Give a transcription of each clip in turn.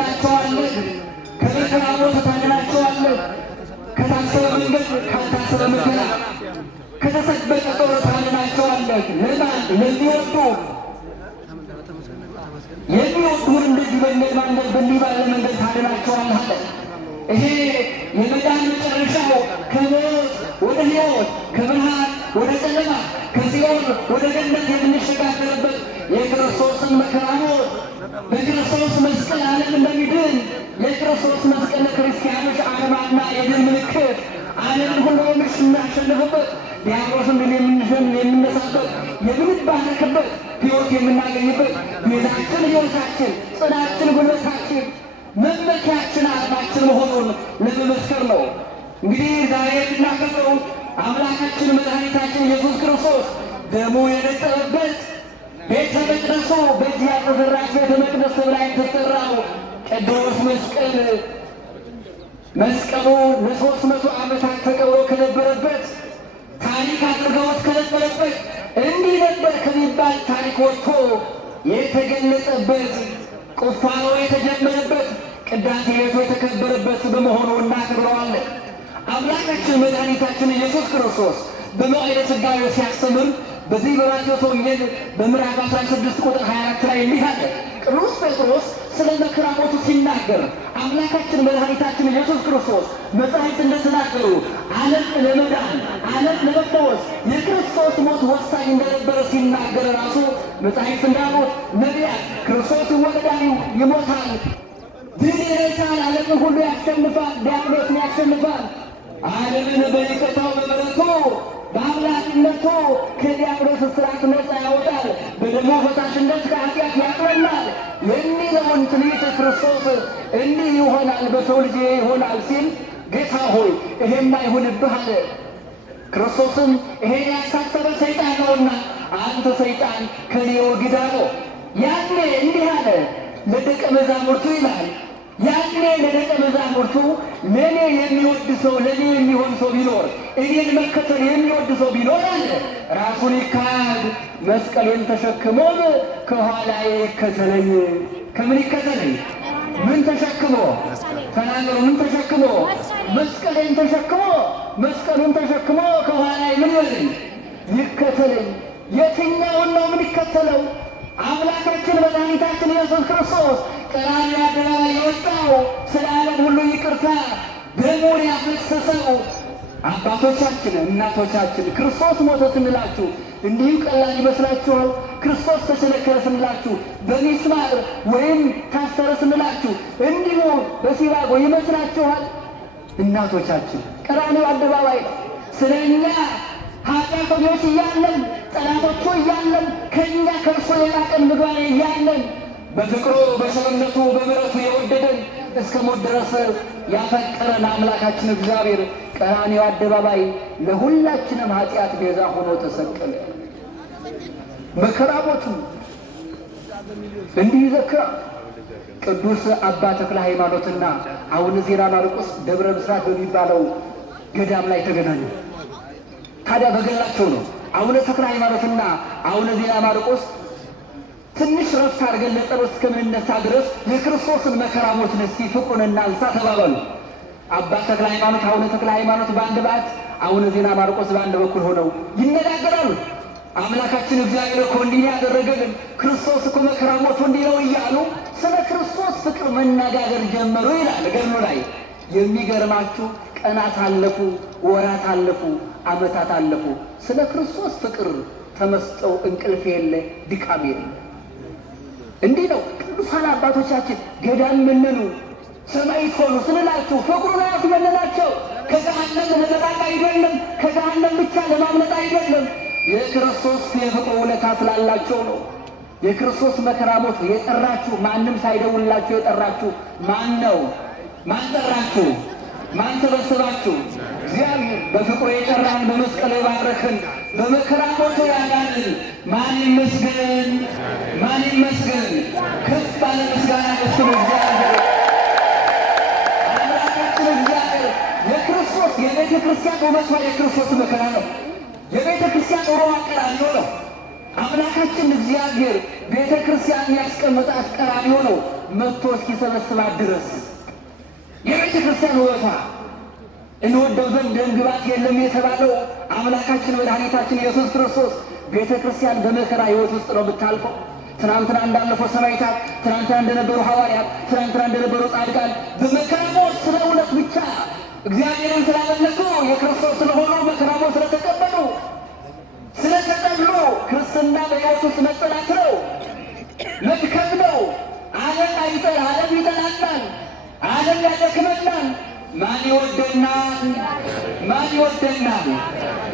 ታድናቸዋለህ፣ ከመከራ ሞት ታድናቸዋለህ፣ ከታሰረ መንገድ ካልታሰረ መከራ ከተሰበቀ ጦር ታድናቸዋለህ። ለማን? የሚወዱን እንደዚህ በእንዲህ ባለ መንገድ ታድናቸዋለህ አለ። ይሄ የመዳን መጨረሻው ከሞት ወደ ሕይወት፣ ከብርሃን ወደ ጨለማ፣ ከሲኦል ወደ ገነት የምንሸጋገርበት የክርስቶስን መከራ ሞት በክርስቶስ መስቀል ዓለም እንደሚድን የክርስቶስ መስቀል ለክርስቲያኖች ዓላማና የድል ምልክት ዓለምን ሁሉ የምናሸንፍበት ዲያብሎስን ድል የምንነሳበት የምንባረክበት ሕይወት የምናገኝበት ቤዛችን ሕይወታችን፣ ጽናችን፣ ጉልበታችን፣ መመኪያችን፣ አቅማችን መሆኑን ለመመስከር ነው። እንግዲህ ዛሬ የምናከብረው አምላካችን መድኃኒታችን ኢየሱስ ክርስቶስ ደሙ የነጠበበት ቤተ መቅደሱ በእጅ ያልተሰራች ቤተ መቅደስ ተብላ የተጠራው ቅዱስ መስቀል መስቀሉ ለ300 ዓመታት ተቀብሮ ከነበረበት ታሪክ አድርገውት ከነበረበት እንዲህ ነበር ከሚባል ታሪክ ወጥቶ የተገለጸበት ቁፋሮ የተጀመረበት ቅዳሴ ቤቱ የተከበረበት በመሆኑ እናከብረዋለን። አምላካችን መድኃኒታችን ኢየሱስ ክርስቶስ በመዋዕለ ሥጋዌ ሲያስተምር በዚህ በማቴዎስ ወንጌል በምዕራፍ 16 ቁጥር 24 ላይ እንዲህ አለ። ቅዱስ ጴጥሮስ ስለ መከራ ሞቱ ሲናገር አምላካችን መድኃኒታችን ኢየሱስ ክርስቶስ መጻሕፍት እንደተናገሩ ዓለም ለመዳን ዓለም ለመፈወስ የክርስቶስ ሞት ወሳኝ እንደነበረ ሲናገር ራሱ መጻሕፍት እንዳሉት ነቢያት ክርስቶስ ይወለዳል፣ ይሞታል፣ ድል ይነሳል፣ ዓለምን ሁሉ ያሸንፋል፣ ዲያብሎስን ያሸንፋል፣ ዓለምን በይቅርታው በምሕረቱ በአምላክነቱ ከዲያብሎስ እስራት ነፃ ያወጣል፣ በደሙ ፈሳሽነት ከኃጢአት ያጥበናል የሚለውን ትንቢተ ክርስቶስ እንዲህ ይሆናል፣ በሰው ልጅ ይሆናል ሲል ጌታ ሆይ ይሄማ ይሁንብህ አለ። ክርስቶስም ይሄን ያሳሰበ ሰይጣን ነውና አንተ ሰይጣን ከኔ ወግድ አለው። ያኔ እንዲህ አለ ለደቀ መዛሙርቱ ይላል። ያኔ ለደቀ መዛሙርቱ ለእኔ የሚወድ ሰው ለእኔ የሚሆን ሰው ቢኖር እኔን መከተል የሚወድ ሰው ቢኖር አለ ራሱን ይካድ መስቀሌን ተሸክሞም ከኋላዬ ይከተለኝ። ከምን ይከተለኝ? ምን ተሸክሞ? ተናገሩ። ምን ተሸክሞ? መስቀሌን ተሸክሞ መስቀሉን ተሸክሞ ከኋላዬ ምን ይበለኝ? ይከተለኝ። የትኛውን ነው ምን ይከተለው? አምላካችን መድኃኒታችን ኢየሱስ ክርስቶስ ቀራንዮ አደባባይ የወጣው ስለ ዓለም ሁሉ ይቅርታ ደሙን ያፈሰሰው አባቶቻችን እናቶቻችን ክርስቶስ ሞተ ስንላችሁ እንዲሁ ቀላል ይመስላችኋል? ክርስቶስ ተቸነከረ ስንላችሁ በሚስማር ወይም ታሰረ ስንላችሁ እንዲሁ በሲባጎ ይመስላችኋል? እናቶቻችን ቀራንዮ አደባባይ ነው። ስለ እኛ ኃጢአተኞች እያለን ጠላቶቹ እያለን ከእኛ ከእርሱ የራቀን ምግባር እያለን በፍቅሩ በቸርነቱ በምሕረቱ የወደደን እስከ ሞት ድረስ ያፈቀረን አምላካችን እግዚአብሔር ቀራንዮ አደባባይ ለሁላችንም ኃጢአት ቤዛ ሆኖ ተሰቀለ። መከራ ሞቱን እንዲህ ይዘክራል። ቅዱስ አባ ተክለ ሃይማኖትና አቡነ ዜና ማርቆስ ደብረ ብስራት በሚባለው ገዳም ላይ ተገናኙ። ታዲያ በገላቸው ነው። አቡነ ተክለ ሃይማኖትና አቡነ ዜና ማርቆስ ትንሽ ረፍት አድርገን ለጸሎት እስከምንነሳ ድረስ የክርስቶስን መከራ ሞት እስቲ ፍቅሩን እናንሳ ተባባሉ። አባ ተክለ ሃይማኖት አቡነ ተክለ ሃይማኖት በአንድ ባት፣ አቡነ ዜና ማርቆስ በአንድ በኩል ሆነው ይነጋገራሉ። አምላካችን እግዚአብሔር እኮ እንዲህ ያደረገልን ክርስቶስ እኮ መከራ ሞቱ እንዲህ ነው እያሉ ስለ ክርስቶስ ፍቅር መነጋገር ጀመሩ ይላል ገድሉ ላይ። የሚገርማችሁ ቀናት አለፉ፣ ወራት አለፉ፣ ዓመታት አለፉ። ስለ ክርስቶስ ፍቅር ተመስጠው እንቅልፍ የለ ድካም የለ። እንዲህ ነው ቅዱሳን አባቶቻችን ገዳም መነኑ ሰማዕት ሆኑ ስንላችሁ ፍቅሩን ያስመለላቸው ከገሃነም ለመራቅ አይደለም፣ ከገሃነም ብቻ ለማምለጥ አይደለም። የክርስቶስ የፍቅሩ ውለታ ስላላቸው ነው። የክርስቶስ መከራ ሞት የጠራችሁ ማንም ሳይደውላችሁ የጠራችሁ ማን ነው? ማን ጠራችሁ? ማን ሰበሰባችሁ? እግዚአብሔር በፍቅሩ የጠራን በመስቀሉ የባረከን በመከራ ሞቱ ያዳንን ማን ይመስገን? ማን ይመስገን? ከፍ ባለ ምስጋና ለእሱ እግዚአብሔር አምላካችን እግዚአብሔር። የክርስቶስ የቤተ ክርስቲያን ውበቷ የክርስቶስ መከራ ነው። የቤተ ክርስቲያን ኑሮዋ ቀራንዮ ነው። አምላካችን እግዚአብሔር ቤተ ክርስቲያን ያስቀመጣት ቀራንዮ ነው። መጥቶ እስኪሰበስባት ድረስ የቤተ ክርስቲያን ውበቷ እንወደው ዘንድ ደምግባት የለም የተባለው አምላካችን መድኃኒታችን ኢየሱስ ክርስቶስ ቤተ ክርስቲያን በመከራ ሕይወት ውስጥ ነው የምታልፈው። ትናንትና እንዳለፈው ሰማዕታት፣ ትናንትና እንደነበሩ ሐዋርያት፣ ትናንትና እንደነበሩ ጻድቃን በመከራ ሞት ስለ እውነት ብቻ እግዚአብሔርን ስላመለኩ የክርስቶስ ስለሆኑ መከራ ሞት ስለተቀበሉ ስለተጠሉ ክርስትና በሕይወት ውስጥ መጠላት ነው፣ መድከም ነው። ዓለም ይጠላናል፣ ዓለም ያደክመናል። ማን ይወደናል? ማን ይወደናል?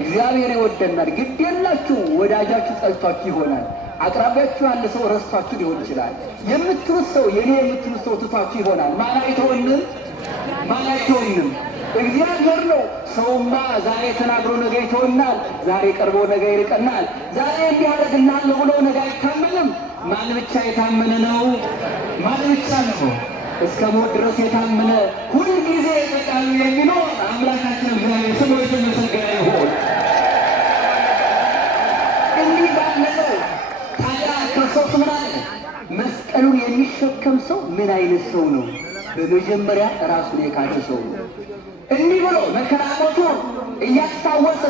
እግዚአብሔር ይወደናል። ግድ የላችሁ ወዳጃችሁ ጠልቷችሁ ይሆናል። አቅራቢያችሁ ያለ ሰው ረስቷችሁ ሊሆን ይችላል። የምትሉት ሰው የኔ የምትሉት ሰው ትቷችሁ ይሆናል። ማን አይተወንም? ማን አይተወንም? እግዚአብሔር ነው። ሰውማ ዛሬ ተናግሮ ነገ ይተወናል። ዛሬ ቀርቦ ነገ ይርቀናል። ዛሬ እንዲህ አደርግልሃለሁ ብሎ ነገ አይታመንም። ማን ብቻ የታመነ ነው? ማን ብቻ ነው? እስከ ሞት ድረስ የታመነ ሁልጊዜ በቃሉ የሚኖር አምላካችን እግዚአብሔር ስሙ የተመሰገነ ይሁን። እንዲህ ባለ ነው ታዲያ ክርስቶስ ምን አለ? መስቀሉን የሚሸከም ሰው ምን አይነት ሰው ነው? በመጀመሪያ ራሱን የካደ ሰው ነው። እንዲህ ብሎ መከራ ሞቱን እያስታወሰ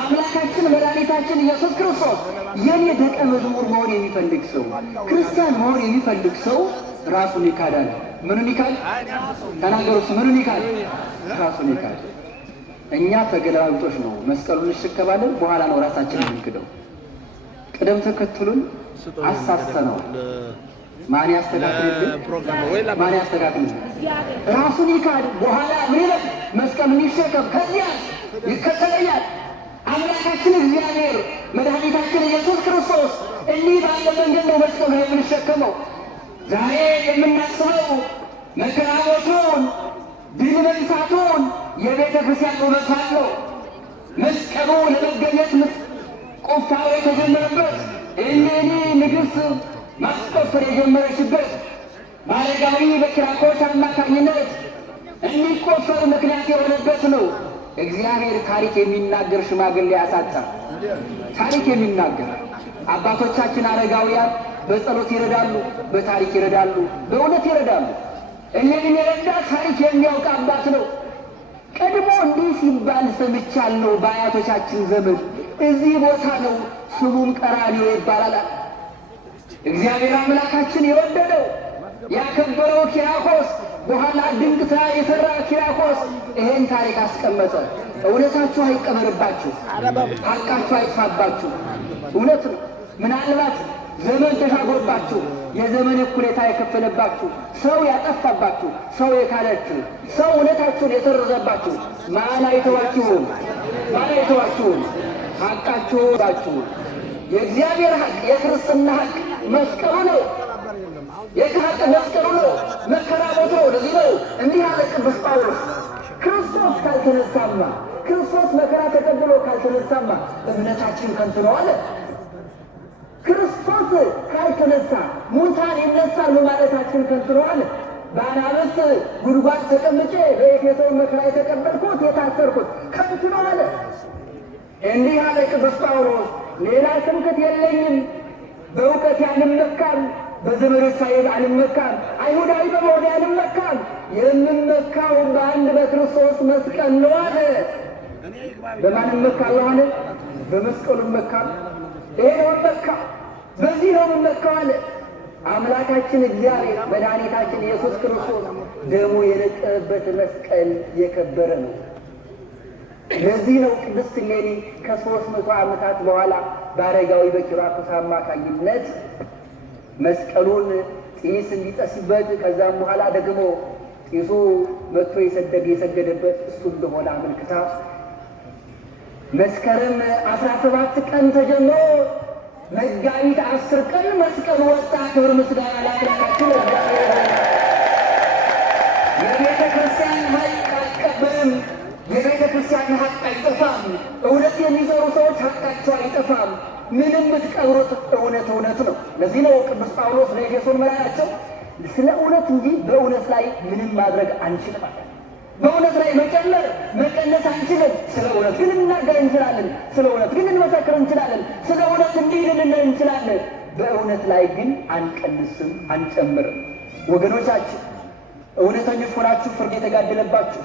አምላካችን መድኃኒታችን ኢየሱስ ክርስቶስ የኔ ደቀ መዝሙር መሆን የሚፈልግ ሰው፣ ክርስቲያን መሆን የሚፈልግ ሰው ራሱን ይካዳል። ምኑን ይካድ? ተናገሩስ። ምኑን ይካድ? ራሱን ይካድ። እኛ ተገላብጦሽ ነው። መስቀሉን እንሸከማለን፣ በኋላ ነው ራሳችንን የምንክደው። ቅደም ተከትሉን አሳስተነው። ማን ያስተካክልልን? ማን ያስተካክልልን? ራሱን ይካድ፣ በኋላ ምን ይላል? መስቀሉን ይሸከም፣ ከዚያ ይከተለኛል። አምላካችን እግዚአብሔር መድኃኒታችን ኢየሱስ ክርስቶስ እንዲህ ባለ መንገድ ነው መስቀሉን የምንሸከመው። ዛሬ የምናስበው መከራ ሞቱን፣ ድል መንሳቱን፣ የቤተ ክርስቲያን ውበቷን ነው። መስቀሉ ለመገኘት ቁፋሮ የተጀመረበት እሌኒ ንግሥት ማስቆፈር የጀመረችበት በአረጋዊ በኪራኮስ አማካኝነት እንዲቆፈር ምክንያት የሆነበት ነው። እግዚአብሔር ታሪክ የሚናገር ሽማግሌ ያሳጣ። ታሪክ የሚናገር አባቶቻችን አረጋውያን በጸሎት ይረዳሉ፣ በታሪክ ይረዳሉ፣ በእውነት ይረዳሉ። እኔን የረዳ ታሪክ የሚያውቅ አባት ነው። ቀድሞ እንዲህ ሲባል ሰምቻለሁ በአያቶቻችን ዘመን። እዚህ ቦታ ነው ስሙም ቀራንዮ ይባላል። እግዚአብሔር አምላካችን የወደደው ያከበረው ኪራኮስ፣ በኋላ ድንቅ ሥራ የሠራ ኪራኮስ ይሄን ታሪክ አስቀመጠ። እውነታችሁ አይቀበርባችሁ፣ ሐቃችሁ አይጥፋባችሁ። እውነት ነው። ምናልባት ዘመን ተሻግሮባችሁ የዘመን እኩሌታ የከፈለባችሁ፣ ሰው ያጠፋባችሁ፣ ሰው የካዳችሁ፣ ሰው እውነታችሁን የሰረዘባችሁ ማን አይተዋችሁም? ማን አይተዋችሁም? ሐቃችሁ ባችሁ። የእግዚአብሔር ሐቅ፣ የክርስትና ሐቅ መስቀሉ ነው። የሐቅ መስቀሉ ነው። መከራ ሞቶ ለዚህ ነው እንዲህ ያለ ቅዱስ ጳውሎስ ክርስቶስ ካልተነሳማ፣ ክርስቶስ መከራ ተቀብሎ ካልተነሳማ እምነታችን ከንቱ ነው አለ። ክርስቶስ ካልተነሳ ሙታን ይነሳሉ ማለታችን ከንቱ ነው አለ። በአናብስት ጉድጓድ ተቀምጬ በኤፌሶን መከራ የተቀበልኩት የታሰርኩት ከንቱ ነው አለ። እንዲህ ያለ ቅዱስ ጳውሎስ ሌላ ትምክህት የለኝም፣ በእውቀት አልመካም፣ በዘመዶች ሳይል አልመካም፣ አይሁዳዊ በመሆኔ አልመካም፣ የምመካው በአንድ በክርስቶስ መስቀል ነው አለ። በማን እመካለሁ አለ? በመስቀሉ እመካለሁ። ይሄ ነው እመካው፣ በዚህ ነው እመካው አለ። አምላካችን እግዚአብሔር መድኃኒታችን ኢየሱስ ክርስቶስ ደሙ የነጠበበት መስቀል የከበረ ነው። ለዚህ ነው ቅድስት እሌኒ ከ300 ዓመታት በኋላ በአረጋዊ በኪራኮስ አማካኝነት መስቀሉን ጢስ እንዲጠስበት ከዛም በኋላ ደግሞ ጢሱ መጥቶ የሰገደበት እሱ እንደሆነ አመልክታ መስከረም 17 ቀን ተጀምሮ መጋቢት 10 ቀን መስቀሉ ወጣ። ክብር ምስጋና ለአምላካችን እግዚአብሔር። የቤተ ክርስቲያን ኃይል አይቀበልም። የቤተ ክርስቲያን ሐቅ አይጠፋም። እውነት የሚሰሩ ሰዎች ሐቃቸው አይጠፋም። ምንም ብትቀብሩት እውነት እውነት ነው። ለዚህ ነው ቅዱስ ጳውሎስ ለኤፌሶን መላያቸው ስለ እውነት እንጂ በእውነት ላይ ምንም ማድረግ አንችልም አለ። በእውነት ላይ መጨመር መቀነስ አንችልም። ስለ እውነት ግን እንናገር እንችላለን። ስለ እውነት ግን እንመሰክር እንችላለን። ስለ እውነት እንዲህ ልንል እንችላለን። በእውነት ላይ ግን አንቀንስም፣ አንጨምርም። ወገኖቻችን እውነተኞች ሆናችሁ ፍርድ የተጋደለባችሁ፣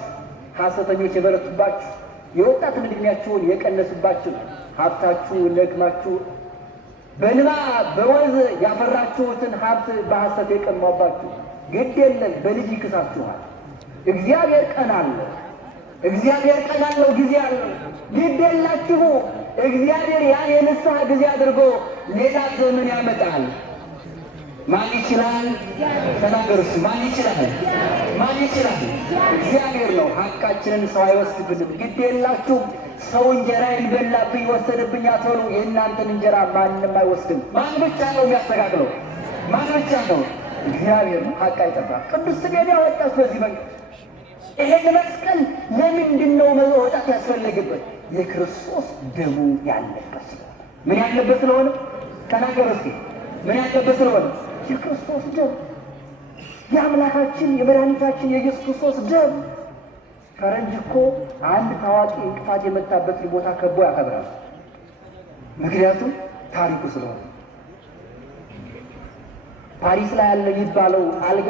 ሐሰተኞች የበረቱባችሁ፣ የወጣትነት ዕድሜያችሁን የቀነሱባችሁ፣ ሀብታችሁ ለቅማችሁ በንባ በወዝ ያፈራችሁትን ሀብት በሐሰት የቀማባችሁ፣ ግድ የለም በልጅ ይክሳችኋል። እግዚአብሔር ቀን አለ። እግዚአብሔር ቀን አለው፣ ጊዜ አለው። ግድ የላችሁ። እግዚአብሔር ያን የንስሐ ጊዜ አድርጎ ሌላ ዘመን ያመጣል። ማን ይችላል? ተናገሩ። ማን ይችላል? ማን ይችላል? እግዚአብሔር ነው። ሐቃችንን ሰው አይወስድብንም። ግድ የላችሁ። ሰው እንጀራዬን በላብኝ ወሰደብኝ አትበሉ። የእናንተን እንጀራ ማንም አይወስድም። ማን ብቻ ነው የሚያስተካክለው? ማን ብቻ ነው? እግዚአብሔር ነው። ሐቅ አይጠፋም። ቅዱስ ሥጋውን ያወጣት በዚህ መንገድ። ይሄን መስቀል ለምንድን ነው መውጣት ያስፈልግበት? የክርስቶስ ደሙ ያለበት ስለሆነ። ምን ያለበት ስለሆነ? ተናገሩ እስኪ። ምን ያለበት ስለሆነ? የክርስቶስ ደም፣ የአምላካችን የመድኃኒታችን የኢየሱስ ክርስቶስ ደም። ፈረንጅ እኮ አንድ ታዋቂ እንቅፋት የመታበትን ቦታ ከቦ ያከብራል። ምክንያቱም ታሪኩ ስለሆነ። ፓሪስ ላይ ያለ የሚባለው አልጋ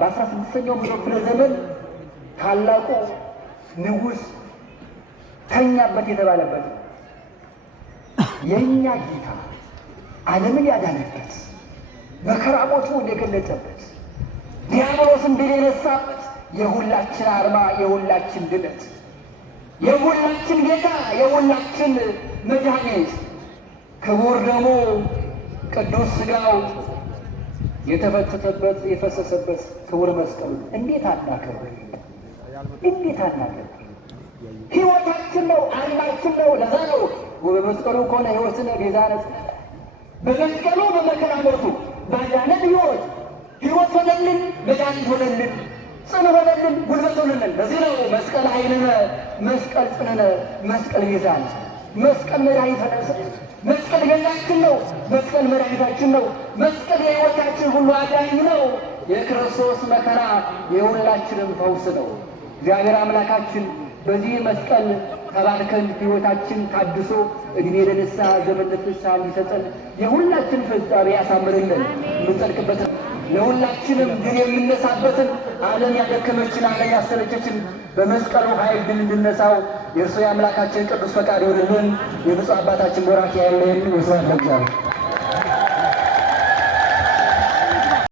በ16ኛው መቶ ክፍለ ዘመን ታላቁ ንጉሥ ተኛበት የተባለበት የእኛ ጌታ ዓለምን ያዳነበት መከራ ሞቱን የገለጠበት ዲያብሎስን ድል የነሳበት የሁላችን አርማ፣ የሁላችን ድነት፣ የሁላችን ጌታ፣ የሁላችን መድኃኒት ክቡር ደሙ ቅዱስ ሥጋው የተፈተተበት የፈሰሰበት ክቡር መስቀሉ እንዴት አናከብር? እንዴት አናከብር? ሕይወታችን ነው፣ አርማችን ነው። ለዛ ነው በመስቀሉ ከሆነ ሕይወትን ቤዛነት በመስቀሉ በመከራ ሞቱ ባዳነን ሕይወት ሆነልን፣ መድኃኒት ሆነልን፣ ጽን ሆነልን፣ ጉልበት ሆነልን። ለዚህ ነው መስቀል ኃይልነ፣ መስቀል ጽንነ፣ መስቀል ቤዛነ፣ መስቀል መድኃኒት ሆነ። መስቀል ገዛችን ነው። መስቀል መድኃኒታችን ነው። መስቀል የሕይወታችን ሁሉ አዳኝ ነው። የክርስቶስ መከራ የሁላችንም ፈውስ ነው። እግዚአብሔር አምላካችን በዚህ መስቀል ተባርከን ሕይወታችን ታድሶ እድሜ ለንስሐ ዘመን ለፍስሐ እንዲሰጠን የሁላችን ፍጻሜ ያሳምርልን። የምንጸድቅበትን ለሁላችንም ድል የምነሳበትን ዓለም ያደከመችን ዓለም ያሰለቸችን በመስቀሉ ኃይል ድል እንድነሳው የእርሱ የአምላካችን ቅዱስ ፈቃድ ይሆንልን። የብፁዕ አባታችን ቦራኪ ያለን ወስዋት ለእግዚአብሔር።